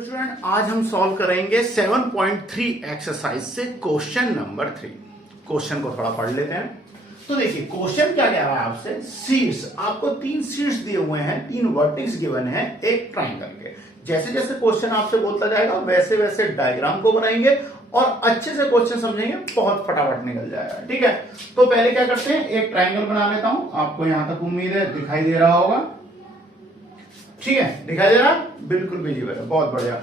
तो स्टूडेंट आज हम सॉल्व करेंगे 7.3 एक्सरसाइज से क्वेश्चन नंबर 3। क्वेश्चन को थोड़ा पढ़ लेते हैं। तो देखिए क्वेश्चन क्या कह रहा है आपसे, शीट्स आपको 3 शीट्स दिए हुए हैं, 3 वर्टेक्स गिवन है एक ट्राइंगल के। जैसे जैसे क्वेश्चन आपसे बोलता जाएगा वैसे वैसे डायग्राम को बनाएंगे और अच्छे से क्वेश्चन समझेंगे, बहुत फटाफट निकल जाएगा। ठीक है, तो पहले क्या करते हैं, एक ट्राइंगल बना लेता हूं। आपको यहां तक उम्मीद है दिखाई दे रहा होगा। ठीक है, दिखाई दे रहा, बिल्कुल विजिबल है, बहुत बढ़िया।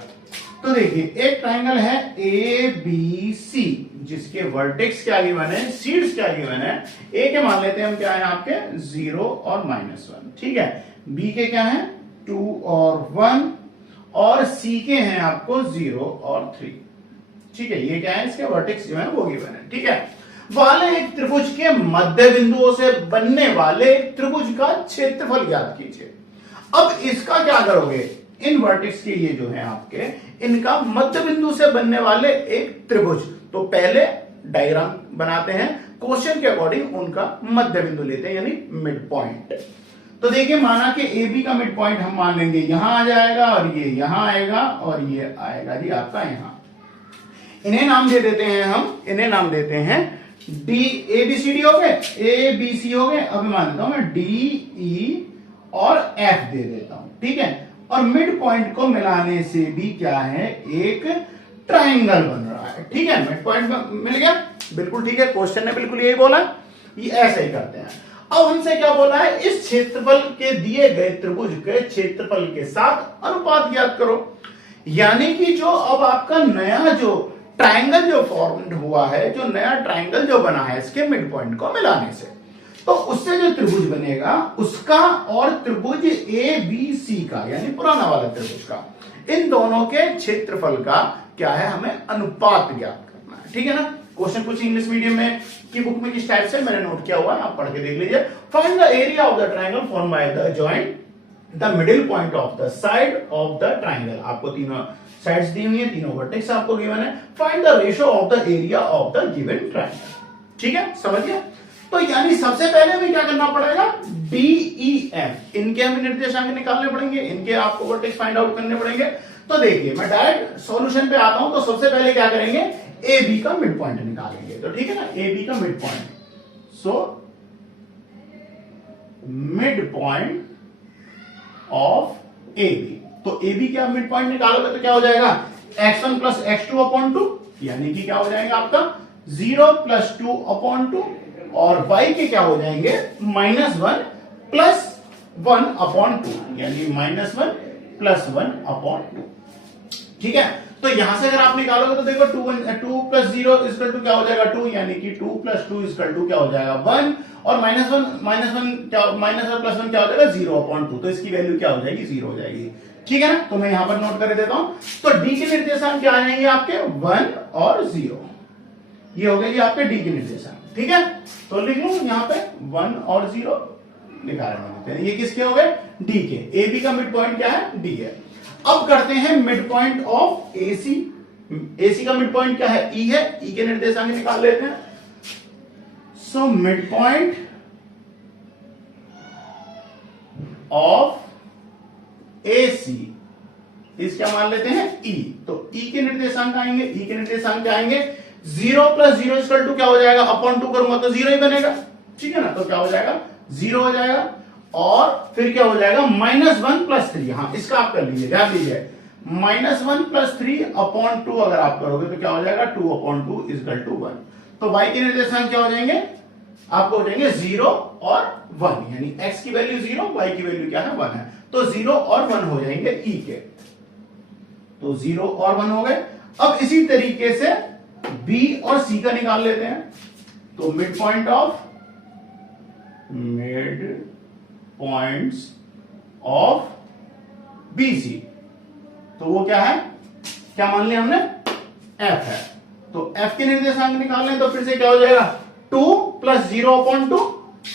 तो देखिए एक ट्राइंगल है ए बी सी, जिसके वर्टेक्स क्या गिवन है, शीट्स क्या गिवन है। ए के मान लेते हैं हम क्या है आपके 0 और -1। ठीक है, बी के क्या है 2 और 1 और सी के हैं आपको 0 और 3। ठीक है, ये क्या है, इसके वर्टेक्स जो है वो गिवन है। ठीक है, वाले एक त्रिभुज के मध्य बिंदुओं से बनने वाले त्रिभुज का क्षेत्रफल ज्ञात कीजिए। अब इसका क्या करोगे, इन वर्टेक्स के ये जो है आपके, इनका मध्य बिंदु से बनने वाले एक त्रिभुज। तो पहले डायग्राम बनाते हैं, क्वेश्चन के अकॉर्डिंग उनका मध्य बिंदु लेते हैं, यानी मिड पॉइंट। तो देखिए माना कि ए बी का मिड पॉइंट हम मान लेंगे यहां आ जाएगा और ये यहां आएगा और ये आएगा जी आपका यहां। इन्हें नाम दे देते हैं हम, इन्हें नाम देते हैं D, A B C D हो गए, ए बी सी हो गए। अभी मान लेता हूं मैं डी ई और एफ दे देता हूं। ठीक है, और मिड पॉइंट को मिलाने से भी क्या है, एक ट्राइंगल बन रहा है। ठीक है, मिड पॉइंट मिल गया, बिल्कुल ठीक है, क्वेश्चन ने बिल्कुल यही बोला, ये ऐसे ही करते हैं। अब हमसे क्या बोला है, इस क्षेत्रफल के दिए गए त्रिभुज के क्षेत्रफल के साथ अनुपात ज्ञात करो। यानी कि जो अब आपका नया जो ट्राइंगल जो फॉर्म हुआ है, जो नया ट्राइंगल जो बना है इसके मिड पॉइंट को मिलाने से, तो उससे जो त्रिभुज बनेगा उसका और त्रिभुज ए बी सी का, यानी पुराना वाला त्रिभुज का, इन दोनों के क्षेत्रफल का क्या है, हमें अनुपात ज्ञात करना है। ठीक है ना। क्वेश्चन कुछ इंग्लिश मीडियम में की बुक में किस टाइप से मैंने नोट किया हुआ है, आप पढ़ के देख लीजिए। Find the area of the triangle form by the joint the middle point of the side of the triangle. आपको तीनों साइड्स दी हुई है, तीनों वर्टेक्स आपको गिवन है। Find the ratio of the area of the given triangle. ठीक है, समझिए। तो यानी सबसे पहले हमें क्या करना पड़ेगा, डी ई एफ, इनके हमें निर्देशांक निकालने पड़ेंगे, इनके आपको वर्टेक्स फाइंड आउट करने पड़ेंगे। तो देखिए मैं डायरेक्ट सॉल्यूशन पे आता हूं। तो सबसे पहले क्या करेंगे, ए बी का मिड पॉइंट निकालेंगे। तो ठीक है ना, ए बी का midpoint. So mid point of A B, तो ए बी का मिड पॉइंट निकालोगे तो क्या हो जाएगा, x1 प्लस x2 अपॉन 2, यानी कि क्या हो जाएगा आपका 0 प्लस 2 अपॉन 2, और y के क्या हो जाएंगे -1 प्लस 1 अपॉन 2, यानी -1 प्लस 1 अपॉन 2। ठीक है, तो यहां से अगर आप निकालोगे तो देखो 2 प्लस 0 इक्वल टू क्या हो जाएगा 2, यानी कि 2 प्लस 2 इक्वल टू क्या हो जाएगा 1, और -1 प्लस 1 क्या हो जाएगा 0 अपॉन 2। तो इसकी वैल्यू क्या हो जाएगी, 0 हो जाएगी। ठीक है ना, तो मैं यहां पर नोट कर देता हूं। तो डी के निर्देशांक क्या आ जाएंगे आपके 1 और 0, ये हो गए जी आपके डी के निर्देशांक। ठीक है, तो लिख लूं यहां पे 1 और 0 निकाल देते हैं। ये किसके हो गए, डी के। ए बी का मिड पॉइंट क्या है, डी है। अब करते हैं मिड पॉइंट ऑफ ए सी। ए सी का मिड पॉइंट क्या है, ई है, ई के निर्देशांक निकाल लेते हैं। सो मिड पॉइंट ऑफ ए सी इस क्या मान लेते हैं, ई। तो ई के निर्देशांक आएंगे, ई के निर्देशांक क्या आएंगे, 0 प्लस 0 इक्वल टू क्या हो जाएगा, अपॉन 2 करूंगा तो 0 ही बनेगा। ठीक है ना, तो क्या हो जाएगा 0 हो जाएगा, और फिर क्या हो जाएगा -1 प्लस 3। हाँ, इसका आप कर लीजिए, ध्यान दीजिए, -1 प्लस 3 अपॉन 2 अगर आप करोगे तो क्या हो जाएगा 2 अपॉन 2 इक्वल टू 1। तो y के निर्देशांक क्या हो जाएंगे, आपको हो जाएंगे 0 और 1, यानी x की वैल्यू 0, y की वैल्यू क्या है 1 है। तो 0 और 1 हो जाएंगे ई के, तो 0 और 1 हो गए। अब इसी तरीके से बी और सी का निकाल लेते हैं। तो mid point of B C, तो वो क्या है, क्या मान लिया हमने, एफ है। तो एफ के निर्देशांक निकाल लें तो फिर से क्या हो जाएगा 2 प्लस 0 अपॉन 2,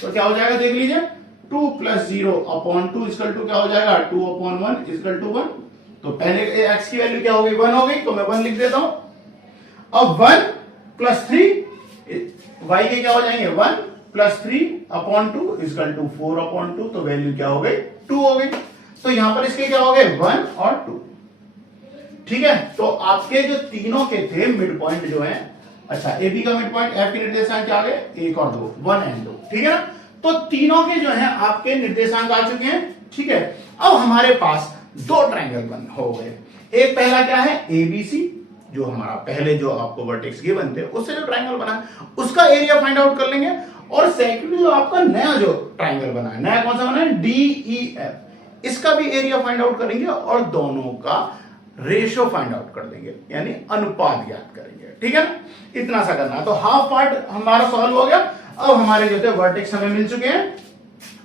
तो क्या हो जाएगा देख लीजिए, 2 प्लस 0 अपॉन 2 इक्वल टू क्या हो जाएगा 2 अपॉन 1 इक्वल टू 1। तो पहले एक्स की वैल्यू क्या हो गई 1 हो गई, तो मैं 1 लिख देता हूं। अब 1 प्लस 3, y के क्या हो जाएंगे 1 plus 3 upon 2 equal to 4 upon 2, तो वैल्यू क्या हो गई 2 हो गई। तो यहां पर इसके क्या हो गए 1 और 2। ठीक है, तो आपके जो तीनों के थे मिड पॉइंट जो है, अच्छा एबी का मिड पॉइंट एफ के निर्देशांक क्या आ गए, 1 और 2, 1 एंड 2, ठीक है ना। तो तीनों के जो है आपके निर्देशांक आ चुके हैं, ठीक है। अब हमारे पास दो ट्रायंगल बन हो गए। एक पहला क्या है, एबीसी, जो हमारा पहले जो आपको वर्टेक्स गिवन थे उससे जो ट्रायंगल बना है उसका एरिया फाइंड आउट कर लेंगे। और सेकंड जो आपका नया जो ट्रायंगल बना है, नया कौन सा बना है, डीईएफ, इसका भी एरिया फाइंड आउट करेंगे और दोनों का रेशो फाइंड आउट कर देंगे, यानी अनुपात ज्ञात करेंगे, ठीक है ना। इतना सा करना है। तो हाफ पार्ट हमारा सॉल्व हो गया। अब हमारे जो थे वर्टेक्स हमें मिल चुके हैं।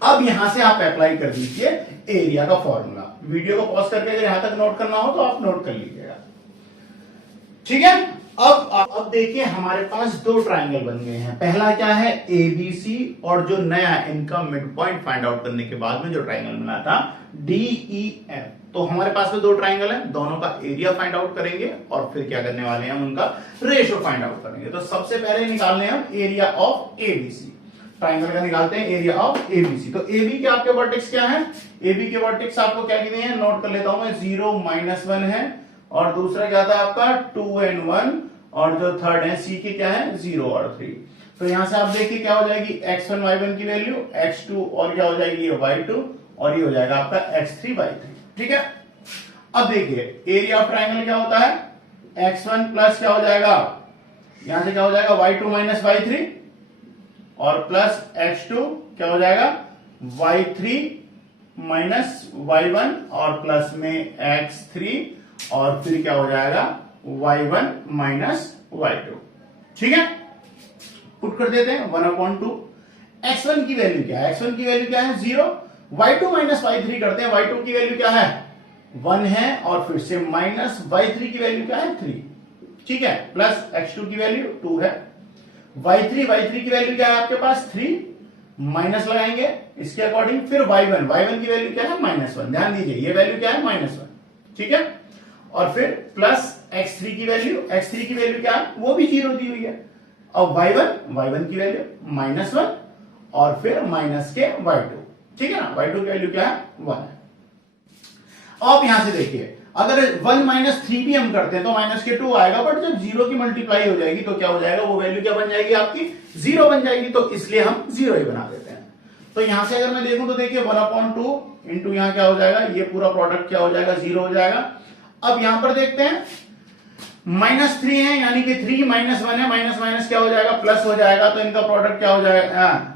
अब यहां से आप अप्लाई कर दीजिए एरिया का फॉर्मूला। वीडियो को पॉज करके अगर यहां तक नोट करना हो तो आप नोट कर लीजिएगा, ठीक है। अब देखिए हमारे पास दो ट्रायंगल बन गए हैं। पहला क्या है, एबीसी, और जो नया इनका मिड पॉइंट फाइंड आउट करने के बाद में जो ट्रायंगल बना था डीईएफ। तो हमारे पास में दो ट्रायंगल है, दोनों का एरिया फाइंड आउट करेंगे और फिर क्या करने वाले हैं, हम उनका रेशो फाइंड आउट करेंगे। तो सबसे पहले निकालने हैं हम एरिया ऑफ एबीसी। ट्रायंगल का निकालते हैं एरिया ऑफ एबीसी। तो एबी के आपके वर्टेक्स क्या है, एबी के वर्टेक्स आपको क्या गिने हैं, नोट कर लेता हूं मैं, 0 -1 है, और दूसरा क्या था आपका 2 and 1, और जो थर्ड है सी की क्या है, 0 और 3। तो यहां से आप देखिए क्या हो जाएगी, x1 y1 की वैल्यू, x2 और क्या हो जाएगी y2, और ये हो जाएगा आपका x3 y3, ठीक है। अब देखिए एरिया ऑफ ट्रायंगल क्या होता है, x1 प्लस क्या हो जाएगा, यहां से क्या हो जाएगा y2 माइनस y3, और प्लस x2 क्या हो जाएगा y3 माइनस y1, और प्लस में x3, और फिर क्या हो जाएगा y1 माइनस y2, ठीक है। पुट कर देते हैं 1/2। x1 की वैल्यू क्या है, x1 की वैल्यू क्या है 0, y2 माइनस y3 करते हैं, y2 की वैल्यू क्या है 1 है, और फिर से माइनस y3 की वैल्यू क्या है 3, ठीक है, प्लस x2 की वैल्यू 2 है, y3 की वैल्यू क्या है आपके पास 3, माइनस लगाएंगे इसके अकॉर्डिंग, फिर y1 की वैल्यू क्या है -1, ध्यान दीजिए ये वैल्यू क्या है -1, ठीक है, और फिर प्लस x3 की वैल्यू क्या है, वो भी 0 दी हुई है, और y1 की वैल्यू -1, और फिर माइनस के y2, ठीक है ना, y2 की वैल्यू क्या है 1 है। अब यहां से देखिए अगर 1 - 3 भी हम करते हैं तो माइनस के 2 आएगा, बट जब 0 की मल्टीप्लाई हो जाएगी तो क्या हो जाएगा, वो वैल्यू क्या बन जाएगी आपकी 0 बन जाएगी, तो इसलिए हम 0 ही बना देते हैं। तो यहां से अगर मैं देखूं तो देखिए 1/2 इंटू यहां क्या हो जाएगा, ये पूरा प्रोडक्ट क्या हो जाएगा 0 हो जाएगा। अब यहां पर देखते हैं -3 है, यानी कि 3 - 1 है, माइनस माइनस क्या हो जाएगा प्लस हो जाएगा, तो इनका प्रोडक्ट क्या हो जाएगा,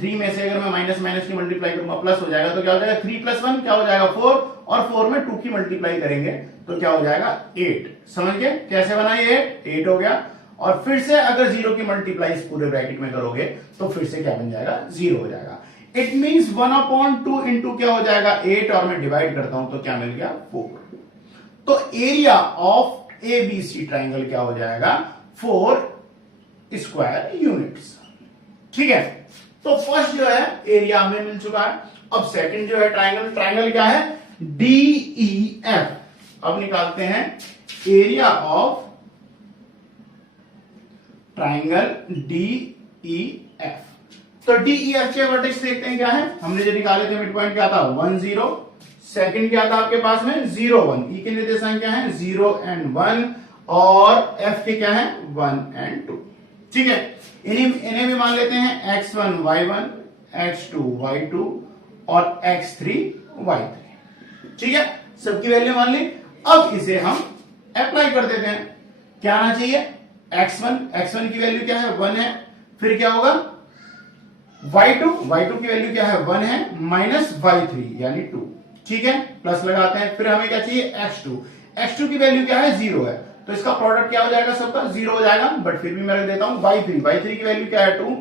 3 में से अगर मैं माइनस माइनस की मल्टीप्लाई करूंगा प्लस हो जाएगा, तो क्या हो जाएगा 3 + 1 क्या हो जाएगा 4, और 4 में 2 की मल्टीप्लाई करेंगे तो क्या हो जाएगा 8। समझ गए कैसे बना, ये 8 हो गया। और फिर से अगर 0 की मल्टीप्लाई इस पूरे ब्रैकेट में करोगे तो फिर से क्या बन जाएगा 0 हो जाएगा। इट मींस 1/2 इंटू क्या हो जाएगा 8, और मैं डिवाइड करता हूं तो क्या मिल गया 4। तो एरिया ऑफ एबीसी ट्राइंगल क्या हो जाएगा 4 स्क्वायर यूनिट्स, ठीक है। तो फर्स्ट जो है एरिया हमें मिल चुका है। अब सेकंड जो है ट्राइंगल क्या है डीईएफ। अब निकालते हैं एरिया ऑफ ट्राइंगल डीईएफ। तो डीईएफ के वर्टेक्स देखते हैं क्या है, हमने जो निकाले थे मिड पॉइंट क्या था 1 0, सेकंड क्या था आपके पास में 0 1, ई के निर्देशांक क्या है 0 and 1, और एफ के क्या है 1 and 2, ठीक है। इन्हें भी मान लेते हैं x1 y1, x2 y2 और x3 y3, ठीक है, सबकी वैल्यू मान ली। अब इसे हम अप्लाई कर देते हैं। क्या आना चाहिए x1 की वैल्यू क्या है 1 है, फिर क्या होगा y2 की वैल्यू क्या है 1 है, माइनस y3 यानी 2, ठीक है, प्लस लगाते हैं। फिर हमें क्या चाहिए x2 की वैल्यू क्या है 0 है, तो इसका प्रोडक्ट क्या हो जाएगा सबका 0 हो जाएगा, बट फिर भी मैं रख देता हूं y3 की वैल्यू क्या है 2,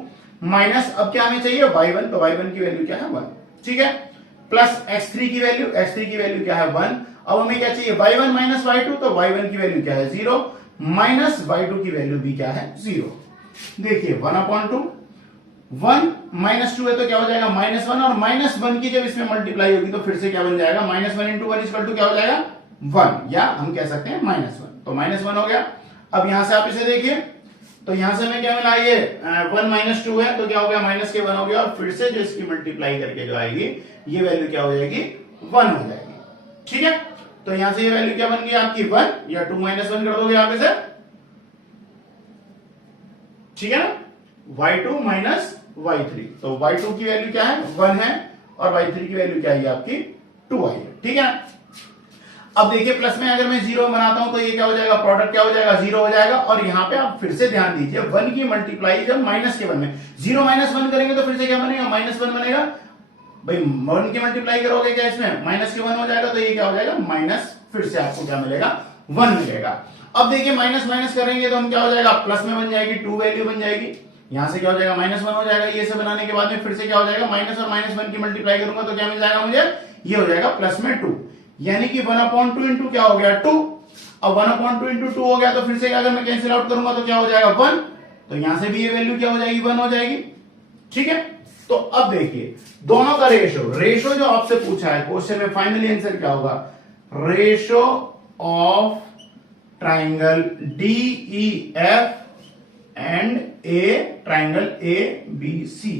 माइनस अब क्या हमें चाहिए y1, तो y1 की वैल्यू क्या है 1, ठीक है, प्लस x3 की वैल्यू क्या है 1। अब हमें क्या चाहिए y1 माइनस y2, तो y1 की वैल्यू क्या है 0, माइनस y2 की वैल्यू भी क्या है 0। देखिए 1/2, 1 - 2 है तो क्या हो जाएगा -1, और -1 की जब इसमें मल्टीप्लाई होगी तो फिर से क्या बन जाएगा -1 × 1 = क्या हो जाएगा 1, या हम कह सकते हैं -1, तो -1 हो गया। अब यहां से आप इसे देखिए, तो यहां से हमें क्या मिला, ये 1 - 2 है तो क्या हो गया -1 हो गया, और फिर से जो इसकी मल्टीप्लाई करके जो आएगी ये वैल्यू क्या हो जाएगी 1 हो जाएगी, ठीक है। तो यहां से ये वैल्यू क्या बन गई आपकी 1, या 2 माइनस 1 कर दोगे यहां पे से, ठीक है ना, y2 माइनस y3। तो y2 की वैल्यू क्या है 1 है, और y3 की वैल्यू क्या है आपकी 2y है, ठीक है। अब देखिए प्लस में अगर मैं 0 बनाता हूं तो ये क्या हो जाएगा, प्रोडक्ट क्या हो जाएगा 0 हो जाएगा। और यहां पे आप फिर से ध्यान दीजिए 1 की मल्टीप्लाई जब माइनस के 1 में 0 माइनस 1 करेंगे तो फिर से क्या बनेगा, -1 बनेगा। भाई 1 की मल्टीप्लाई करोगे क्या इसमें, माइनस के 1 हो जाएगा, तो ये क्या हो जाएगा माइनस, फिर से आपको क्या मिलेगा 1 मिलेगा। अब देखिए माइनस माइनस करेंगे तो हम क्या हो जाएगा, प्लस में बन जाएगी 2 वैल्यू बन जाएगी, यहां से क्या हो जाएगा -1 हो जाएगा। ये सब बनाने के बाद में फिर से क्या हो जाएगा, माइनस और -1 की मल्टीप्लाई करूंगा तो क्या मिल जाएगा मुझे, ये हो जाएगा प्लस में 2, यानी कि 1/2 इंटू क्या हो गया 2। अब 1/2 इंटू 2 हो गया तो फिर से अगर मैं कैंसिल आउट करूंगा तो क्या हो जाएगा 1, तो यहां से भी ये वैल्यू क्या हो जाएगी 1 हो जाएगी, ठीक है। तो अब देखिए दोनों का रेशो जो आपसे पूछा है क्वेश्चन में, फाइनली आंसर क्या होगा, ratio of triangle DEF and A triangle ABC,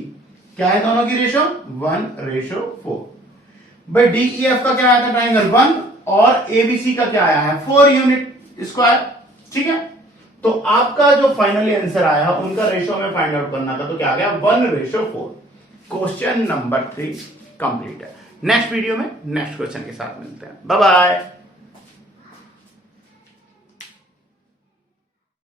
क्या है दोनों की रेशो 1:4। भाई DEF का क्या आया था ट्राइंगल 1, और ABC का क्या आया है 4 यूनिट स्क्वायर, ठीक है। तो आपका जो फाइनली आंसर आया उनका रेशो में फाइंड आउट करना था, तो क्या आ गया 1:4। क्वेश्चन नंबर 3 कंप्लीट है। नेक्स्ट वीडियो में नेक्स्ट क्वेश्चन के साथ मिलते हैं, बाय बाय।